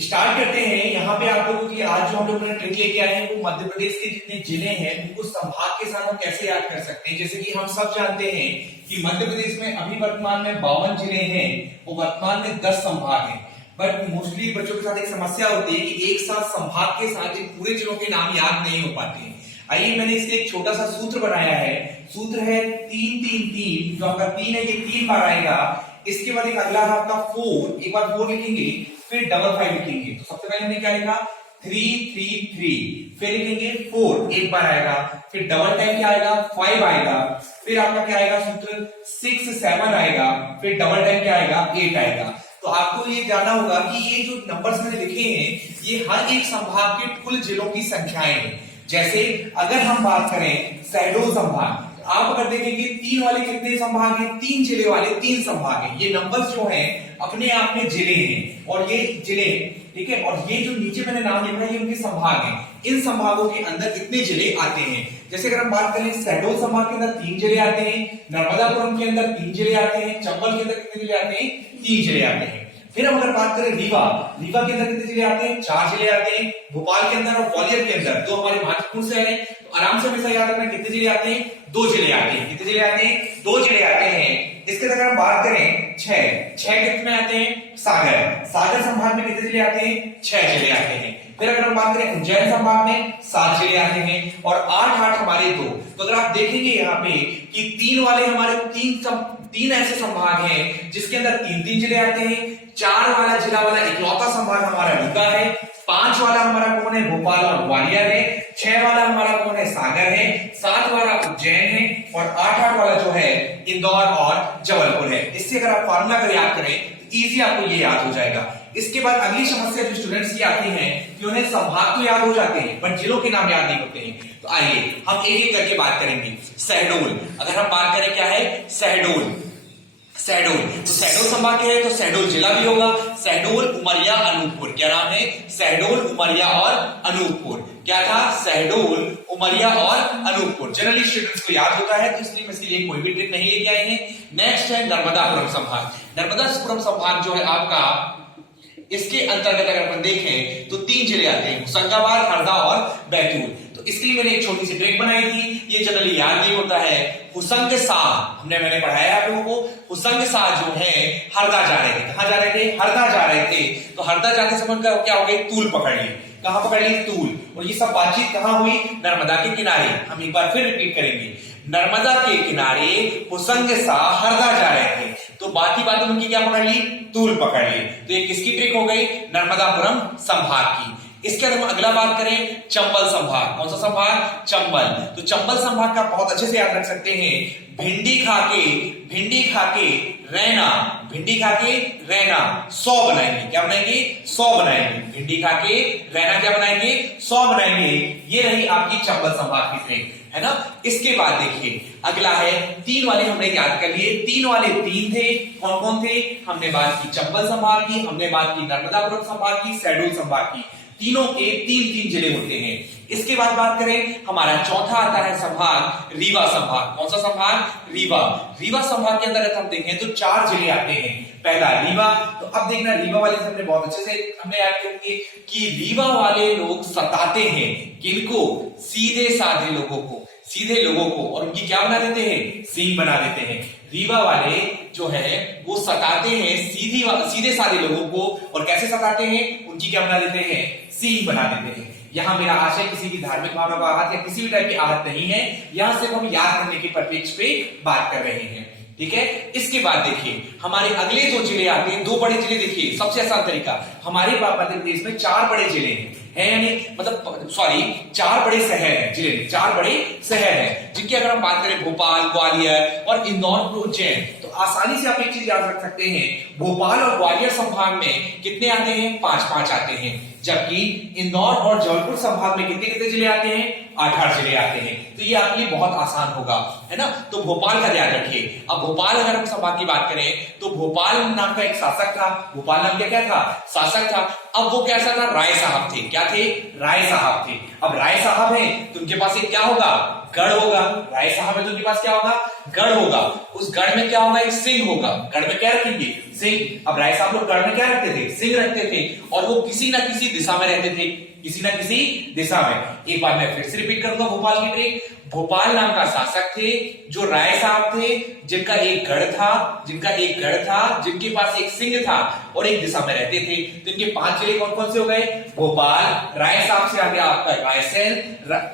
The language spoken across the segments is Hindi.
स्टार्ट करते हैं। यहाँ पे आप लोगों की आज जो हम लोग ट्रिक लेके आए हैं वो मध्य प्रदेश के जितने जिले हैं उनको संभाग के साथ हम कैसे याद कर सकते हैं। जैसे कि हम सब जानते हैं कि मध्य प्रदेश में अभी वर्तमान में 52 जिले हैं, वो वर्तमान में 10 संभाग हैं। बट मोस्टली बच्चों के साथ एक समस्या होती है कि एक साथ संभाग के साथ इन पूरे जिलों के नाम याद नहीं हो पाते हैं। आइए मैंने इसके एक छोटा सा सूत्र बनाया है। सूत्र है 3 3 3। जो आपका 3 है ये 3 बार आएगा। इसके बाद एक अगला है आपका 4, एक बार 4 लिखेंगे, फिर डबल 5 लिखेंगे। तो सबसे पहले हमने क्या लिखा 3 3 3, फिर लिखेंगे 4 एक बार आएगा, फिर डबल टाइम क्या आएगा 5 आएगा, फिर आपका क्या आएगा सूत्र 6 7 आएगा, फिर डबल टाइम क्या आएगा 8 आएगा। तो आपको ये जानना होगा कि ये जो नंबर्स मैंने लिखे हैं ये हर एक संभाग के कुल जिलों की संख्याएं हैं। जैसे अगर हम बात करें शहडोल संभाग, आप अगर देखेंगे 3 वाले कितने संभाग हैं, 3 जिले वाले 3 संभाग हैं। ये नंबर्स जो हैं अपने आप में जिले हैं और ये जिले, ठीक है, और ये जो नीचे मैंने नाम लिखा है ये उनके संभाग हैं। इन संभागों के अंदर कितने जिले आते हैं। जैसे अगर हम बात करें शहडोल संभाग के अंदर 3 जिले आते हैं, नर्मदापुरम के अंदर 3 जिले आते हैं, चंबल के अंदर कितने जिले आते हैं 3 जिले आते हैं। फिर हम अगर बात करें रीवा के अंदर कितने जिले आते हैं 4 जिले आते हैं। भोपाल के अंदर और ग्वालियर के अंदर जो हमारे महत्वपूर्ण शहर हैं, तो आराम से हमेशा याद रखना कितने जिले आते हैं 2 जिले आते हैं। कितने जिले आते हैं 2 जिले आते हैं। इसके अगर हम बात करें 6 कितने आते हैं सागर संभाग में कितने जिले आते हैं 6 जिले आते हैं। फिर अगर हम बात करें उज्जैन संभाग में 7 जिले आते हैं और 8 हमारे 2। तो अगर आप देखेंगे यहाँ पे कि 3 वाले हमारे 3 ऐसे संभाग हैं जिसके अंदर 3 जिले आते हैं। 4 वाला जिला वाला इकलौता संभाग हमारा रीवा है। 5 वाला हमारा कौन है भोपाल और ग्वालियर है। 6 वाला हमारा कौन है सागर है। 7 वाला उज्जैन है और 8 वाला जो है इंदौर और जबलपुर है। इससे अगर आप फार्मूला अगर याद करें इजी आपको ये याद हो जाएगा। इसके बाद अगली समस्या जो स्टूडेंट्स की आती है कि उन्हें संभाग तो याद हो जाते हैं बट जिलों के नाम याद नहीं होते हैं। तो आइए हम एक एक करके बात करेंगे। शहडोल, अगर हम बात करें क्या है शहडोल, तो शहडोल संभाग के है तो शहडोल जिला भी होगा। शहडोल, उमरिया, अनूपपुर, क्या नाम है शहडोल, उमरिया और अनूपपुर। क्या था शहडोल, उमरिया और अनूपपुर। जनरली स्टूडेंट्स को याद होता है तो इसलिए मैं इसके लिए कोई भी ट्रिक नहीं लेके आए हैं। नेक्स्ट है नर्मदापुरम संभाग। नर्मदापुरम संभाग जो है आपका, इसके अंतर्गत अगर अपन देखें तो 3 जिले आते हैं होशंगाबाद, हरदा और बैतूल। तो इसके लिए मैंने एक छोटी सी ट्रिक बनाई थी, ये जनरली याद नहीं होता है। हुसंग शाह मैंने पढ़ाया आप लोगों को। हुसंग शाह जो है हरदा जा रहे थे। कहां जा रहे थे हरदा जा रहे थे। तो हरदा जाते समय क्या हो गई तूल पकड़ ली। कहां पकड़ ली तूल। और ये सब बातचीत कहां हुई नर्मदा के किनारे। हम एक बार फिर रिपीट करेंगे, नर्मदा के किनारे हुसंग शाह हरदा जा रहे थे तो बात ही बात उनकी क्या पकड़ ली तूल पकड़ ली। तो ये किसकी ट्रिक हो गई नर्मदापुरम संभाग की। इसके अगर हम अगला बात करें चंबल संभाग। कौन सा संभाग चंबल। तो चंबल संभाग का बहुत अच्छे से याद रख सकते हैं। भिंडी खाके रैना 100 बनाएंगे। क्या बनाएंगे 100 बनाएंगे। भिंडी खाके रैना क्या बनाएंगे 100 बनाएंगे। ये रही आपकी चंबल संभाग की ट्रिक, है ना। इसके बाद देखिए अगला है 3 वाले हमने याद कर लिए। 3 वाले 3 थे, कौन कौन थे। हमने बात की चंबल संभाग की, हमने बात की नर्मदापुरम संभाग की, शहडोल संभाग की। तीनों के 3 जिले होते हैं। इसके बाद बात करें हमारा चौथा आता है संभाग रीवा संभाग। कौन सा संभाग रीवा संभाग के अंदर हम देखें तो 4 जिले आते हैं। पहला रीवा। तो अब देखना रीवा वाले से हमने बहुत अच्छे से हमने याद करेंगे कि रीवा वाले लोग सताते हैं किनको सीधे साधे लोगों को और उनकी क्या बना देते हैं सींग बना देते हैं। रीवा वाले जो है वो सताते हैं सीधे साधे लोगों को और कैसे सताते हैं उनकी क्या बना देते हैं सींग बना देते हैं। यहाँ मेरा आशय किसी भी धार्मिक भावना का आहत या किसी भी टाइप की आहत नहीं है। यहाँ सिर्फ हम याद करने की परिप्रेक्ष्य पे बात कर रहे हैं, ठीक है। इसके बाद देखिए हमारे अगले 2 जिले आते हैं। 2 बड़े जिले देखिए सबसे आसान तरीका, हमारे मध्य प्रदेश में 4 बड़े जिले हैं यानी मतलब सॉरी 4 बड़े शहर हैं। जिले 4 बड़े शहर हैं जिनकी अगर हम बात करें भोपाल, ग्वालियर और इंदौर, उज्जैन। तो आसानी से आप एक चीज याद रख सकते हैं भोपाल और ग्वालियर संभाग में कितने आते हैं 5 आते हैं। जबकि इंदौर और जबलपुर संभाग में कितने जिले आते हैं 8 जिले आते हैं। तो ये आपके लिए बहुत आसान होगा, है ना। तो भोपाल का ध्यान रखिए। अब भोपाल अगर हम संभाग की बात करें तो भोपाल नाम का एक शासक था। भोपाल नाम क्या था शासक था। अब वो कैसा था राय साहब थे। क्या थे राय साहब थे। अब राय साहब हैं तो उनके पास एक क्या होगा गढ़ होगा, राय साहब है तो उनके पास क्या होगा, गढ़ होगा। उस गढ़ में क्या होगा, एक सिंह होगा। गढ़ में क्या रखेंगे, सिंह। अब राय साहब लोग गढ़ में क्या रखते थे, सिंह रखते थे, और वो किसी ना किसी दिशा में रहते थे, किसी ना किसी दिशा में। एक बार मैं फिर से रिपीट करूंगा भोपाल की ट्रिक। भोपाल नाम का शासक थे जो राय साहब थे, जिनका एक गढ़ था, जिनके पास एक सिंह था और एक दिशा में रहते थे। तो इनके 5 जिले कौन कौन से हो गए, भोपाल, राय साहब से आ गया आपका रायसेन।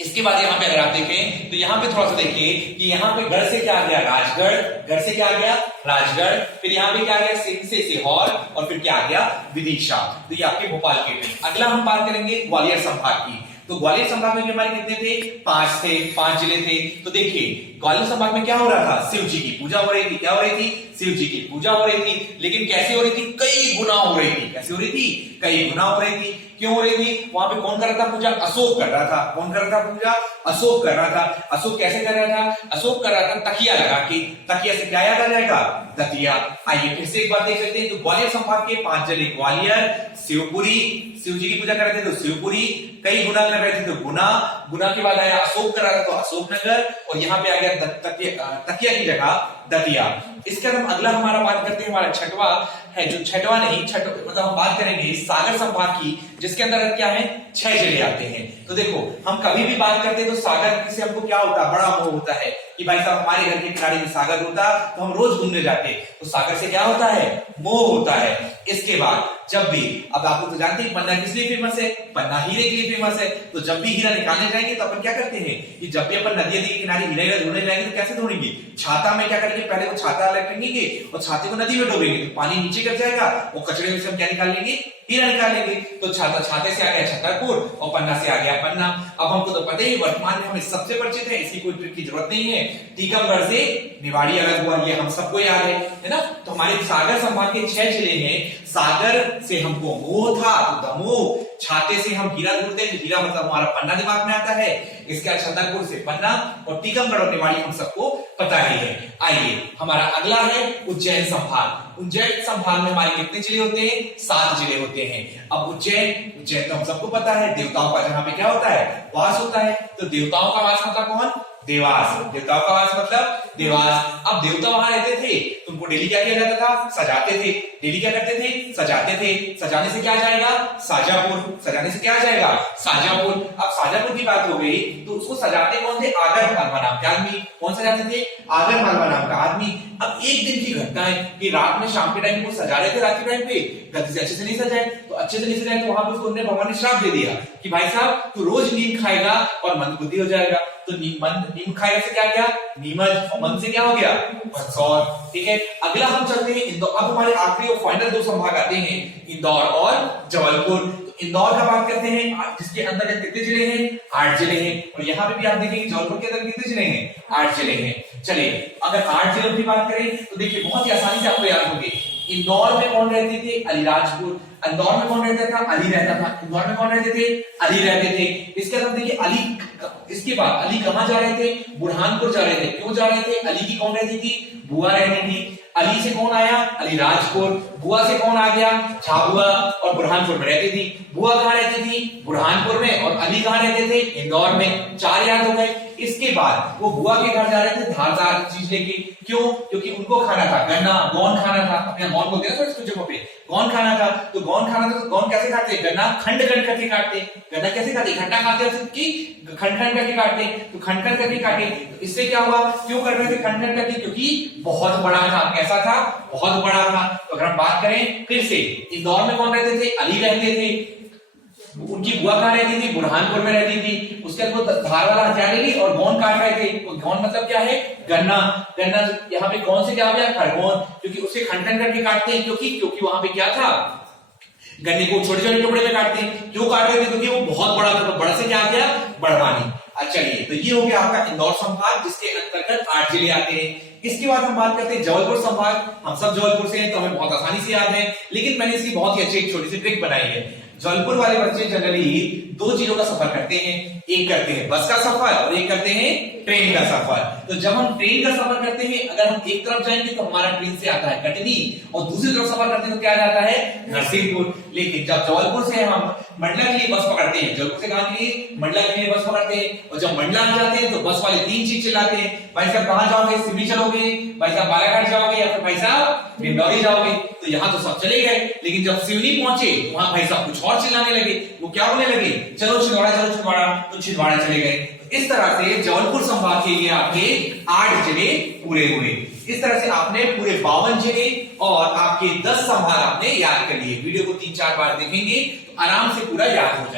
इसके बाद यहां पे अगर आप देखें तो यहां पे थोड़ा सा देखिए कि यहां पे गढ़ से क्या आ गया, राजगढ़, गढ़ से क्या आ गया, राजगढ़। फिर यहां पे क्या आ गया, सिंह से सीहोर, और फिर क्या आ गया, विदिशा। तो ये आपके भोपाल के थे। अगला हम बात करेंगे ग्वालियर संभाग की। तो ग्वालियर संभाग में हमारे कितने थे, 5 थे, 5 जिले थे। तो देखिए ग्वालियर संभाग में क्या हो रहा था, शिव जी की पूजा हो रही थी। क्या हो रही थी, शिव जी की पूजा हो रही थी। लेकिन कैसे हो रही थी, कई गुना हो रही थी। कैसे हो रही थी, कई गुना हो रही थी। क्यों हो रही थी, वहां पे कौन कर रहा था पूजा, अशोक कर रहा था। कौन कर रहा था पूजा, अशोक कर रहा था। अशोक कैसे कर रहा था, अशोक कर रहा था तकिया लगा के। तकिया से क्या याद आ जाएगा, दतिया। आइए फिर से एक बार देख सकते हैं। तो ग्वालियर संभाग के 5 जिले, ग्वालियर, शिवपुरी, शिव जी की पूजा कर रहे थे तो शिवपुरी, कई गुना कर रहे थे तो गुना, गुना के बाद आया अशोक कर रहा था तो अशोकनगर, और यहाँ पे आ गया तकिया की जगह दतिया। इसके बाद हम अगला हमारा बात करते हैं, हमारा छठवा है, जो छठवा नहीं मतलब हम बात करेंगे सागर संभाग की, जिसके अंदर क्या है, 6 जिले आते हैं। तो देखो हम कभी भी बात करते हैं तो सागर से हमको क्या होता है, बड़ा मोह होता है कि भाई साहब हमारे घर के किनारे में सागर होता तो हम रोज घूमने जाते। तो सागर से क्या होता है, मोह होता है। इसके बाद जब भी, अब आप लोग तो जानते हैं पन्ना किस लिए फेमस है, पन्ना हीरे के लिए फेमस है। तो जब भी हीरा निकालने जाएंगे तो अपन क्या करते हैं कि जब भी अपन नदी के किनारे हीरा ढूंढने जाएंगे तो कैसे ढूंढेंगे, छाता में क्या करेंगे, पहले वो छाता रखेंगे और छाते को नदी में डोबेंगे तो पानी नीचे गिर जाएगा, वो कचड़े में से हम क्या निकाल लेंगे, हीरा निकाल लेंगे। तो छाते से आ गया छतरपुर और पन्ना से आ गया पन्ना। अब हमको तो पता ही वर्तमान में हमें सबसे परिचित है, इसकी कोई ट्रिक की जरूरत नहीं है। टीकमगढ़ से निवाड़ी अलग हुआ, ये हम सबको याद है ना। तो हमारे सागर संभाग के 6 जिले हैं। सागर से हमको मोह था तो दमोह, छाते से हम हीरा ढूंढते हैं, हीरा मतलब हमारा पन्ना दिमाग में आता है। इसके बाद छतरपुर से पन्ना, और टीकमगढ़ और निवाड़ी हम सबको पता ही है। आइए हमारा अगला है उज्जैन संभाग। उज्जैन संभाग में हमारे कितने जिले होते हैं, 7 जिले होते हैं। अब उज्जैन तो हम सबको पता है, देवताओं का जहां पे क्या होता है, वास होता है। तो देवताओं का वास मतलब कौन, देवास। देवताओं का वास मतलब देवास। अब देवता वहां रहते थे तो उनको डेली क्या किया जाता था, सजाते थे। डेली क्या करते थे, सजाते थे। सजाने से क्या आ जाएगा, साजापुर। सजाने से क्या आ जाएगा, साजापुर। अब साजापुर की बात हो गई तो उसको सजाते कौन थे, आगर मालवा नाम के आदमी। कौन सजाते थे, आगर मालवा नाम का आदमी। अब एक दिन की घटना है कि रात में शाम के टाइम को सजा रहे थे, रात के टाइम पे गलती से अच्छे से नहीं सजाए। तो अच्छे से नहीं सजाए तो वहां पे उसको भगवान ने श्राप दे दिया कि भाई साहब तू रोज नीम खाएगा और मंद बुद्धि हो जाएगा। तो नीम खाएगा से क्या गया, नीमच, और मन से क्या हो गया, मंदसौर। ठीक है, अगला हम चलते हैं इंदौर। अब हमारे आखिरी और फाइनल 2 संभाग आते हैं, इंदौर और जबलपुर। तो इंदौर का बात करते हैं, जिसके अंदर कितने जिले हैं, 8 जिले हैं। और यहाँ पे भी आप देखेंगे जबलपुर के अंदर कितने जिले हैं, 8 जिले हैं। चलिए अगर 8 जिलों की बात करें तो देखिए बहुत ही आसानी से आपको याद होगी। इंदौर में कौन रहते थे, अलीराजपुर। इंदौर में कौन रहता था, अली रहता था। इंदौर में कौन रहते थे, अली रहते थे। इसके बाद देखिए अली, इसके बाद अली कहां जा रहे थे, बुरहानपुर जा रहे थे। क्यों जा रहे थे, अली की कौन रहती थी, बुआ रहती थी। अली से कौन आया, अलीराजपुर। बुआ से कौन आ गया, झाबुआ, और बुरहानपुर में रहती थी। बुआ कहां रहती थी, बुरहानपुर में, और अली कहां रहते थे, इंदौर में। 4 याद हो गए। इसके बाद वो बुआ के घर जा रहे थे धारदार चीज लेके। क्यों, क्योंकि उनको खाना था गन्ना, गौन खाना था। अपने गौन बोलते हैं ना कुछ जगहों पे, गौन खाना था। तो गौन खाना था तो गौन कैसे खाते, गन्ना खंड खंड करके काटते। गन्ना कैसे खाते, इकट्ठा खाते कि खंड खंड करके काटते। तो खंड खंड करके काटे। तो इससे क्या हुआ, क्यों कर रहे थे खंड खंड करके, क्योंकि बहुत बड़ा था। कैसा था, बहुत बड़ा था। तो अगर हम बात करें फिर से, इंदौर में कौन रहते थे, अली रहते थे। उनकी बुआ कहां रहती थी, बुरहानपुर में रहती थी। उसके बाद वो धार वाला हथियार ले ली और गौन काट रहे थे। तो गौन मतलब क्या है, गन्ना। गन्ना यहाँ पे कौन से क्या हो गया, खरगोन, क्योंकि उसके खंड खंड करके काटते हैं। क्योंकि वहां पे क्या था, गन्ने को छोटे छोटे टुकड़े में काटते हैं। क्यों काट रहे थे, क्योंकि वो बहुत बड़ा था। तो बड़ा से क्या आ गया, बड़वानी। चलिए तो ये हो गया आपका इंदौर संभाग, जिसके अंतर्गत 8 जिले आते हैं। इसके बाद हम बात करते हैं जबलपुर संभाग। हम सब जबलपुर से हैं तो हमें बहुत आसानी से याद है, लेकिन मैंने इसकी बहुत ही अच्छी एक छोटी सी ट्रिक बनाई है। जबलपुर वाले बच्चे जनरली दो चीजों का सफर करते हैं, एक करते हैं बस का सफर और एक करते हैं ट्रेन का सफर। तो जब हम ट्रेन का सफर करते हैं, अगर हम एक तरफ जाएंगे तो हमारा ट्रेन से आता है कटनी, और दूसरी तरफ सफर करते हैं तो क्या जाता है नरसिंहपुर। लेकिन जब जबलपुर से हम मंडला के लिए बस पकड़ते हैं, जबलपुर से कहां के लिए मंडला के लिए बस पकड़ते हैं, और जब मंडला आ जाते हैं तो बस वाले तीन चीज चिल्लाते हैं, भाई साहब कहां जाओगे, सिवनी चलोगे, भाई साहब बालाघाट जाओगे, या फिर भाई साहब डिंडौरी जाओगे। तो यहां तो सब चले गए, लेकिन जब सिवनी पहुंचे तो वहां भाई साहब कुछ और चिल्लाने लगे। वो क्या बोलने लगे, चलो छिंदवाड़ा चलो छिंदवाड़ा, तो छिंदवाड़ा चले गए। इस तरह से जबलपुर संभाग के लिए आपके 8 जिले पूरे हुए। इस तरह से आपने पूरे 52 जिले और आपके 10 संभाग आपने याद कर लिए। वीडियो को 3-4 बार देखेंगे तो आराम से पूरा याद हो जाएगा।